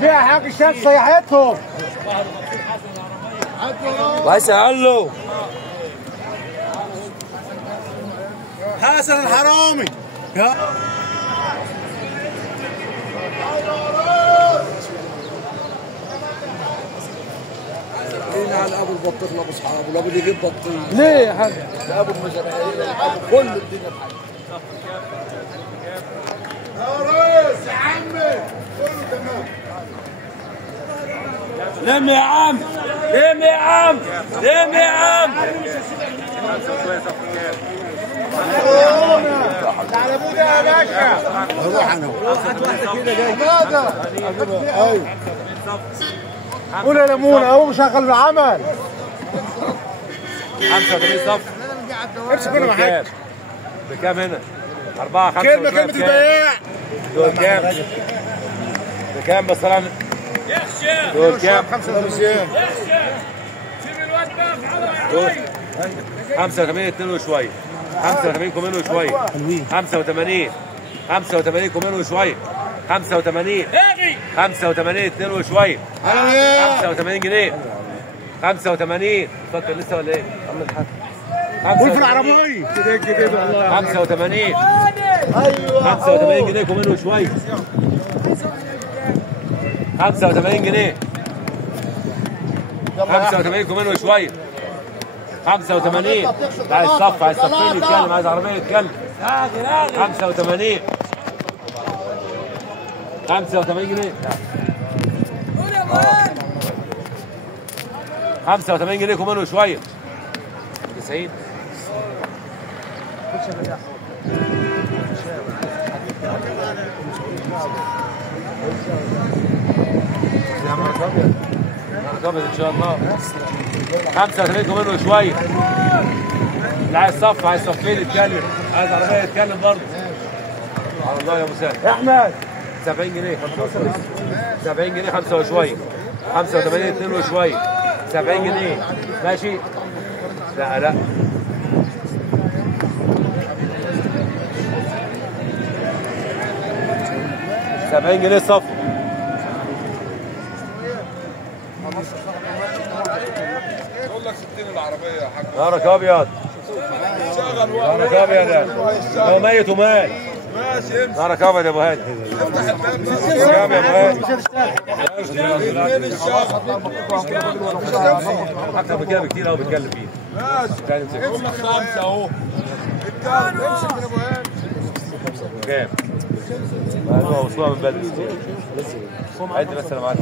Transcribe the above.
فيها حاجة الشمس سيحتهم. واسأل له حسن الحرامي. لينا على ابو البطيخ لابو اصحابه لابو اللي يجيب بطيخ. ليه يا حاج؟ ابو المزارعين ابو كل الدنيا بحاجه. يا ريس يا عمي كله تمام. لم يا عم لم يا عم لم يا عم. على بوده يا باشا. روح انا هات واحده كده جاي. ايوه قول يا ليمون اهو مشغل العمل. 85 صف. امسك كله معاك. بكام هنا؟ 4 5 كلمة كلمة البياع. دول كام؟ بكام بس طبعا؟ دول كام؟ 55. دول 85 2 وشويه. 85 كومين وشويه. 85 85 كومين وشويه. 85 85 2 وشويه. 85 جنيه. 85 اتفضل لسه ولا ايه؟ عم الحاج قول في العربية كده كده والله. 85 ايوه 85 جنيه كومين وشويه. 85 جنيه. 85 كومين وشويه. 85 عايز صف عايز صفين يتكلم عايز عربيه يتكلم. 85 85 جنيه. 85 جنيه كومين وشويه. 90 يا مرة ابيض مرة ابيض ان شاء الله. 85 كومين وشويه. اللي عايز صف عايز صفين يتكلم عايز عربيه يتكلم برضه. على الله يا ابو سالم. يا احمد 70 جنيه 70 جنيه 5 وشويه. 85 2 وشويه. 70 جنيه ماشي. لا لا 70 جنيه صف. يقول لك 60 العربيه يا حاج. نارك ابيض نارك ابيض لو ميت ومال. ماشي امشي. نارك ابيض يا ابو هادي. افتح الباب كام يا ابو هادي؟ اكتر من كده بكتير قوي بتكلم فيه. ماشي يقول لك 5 اهو. امسك من ابو هاني. كام؟ ايوه وصلها من بدري. عد بس انا معاك.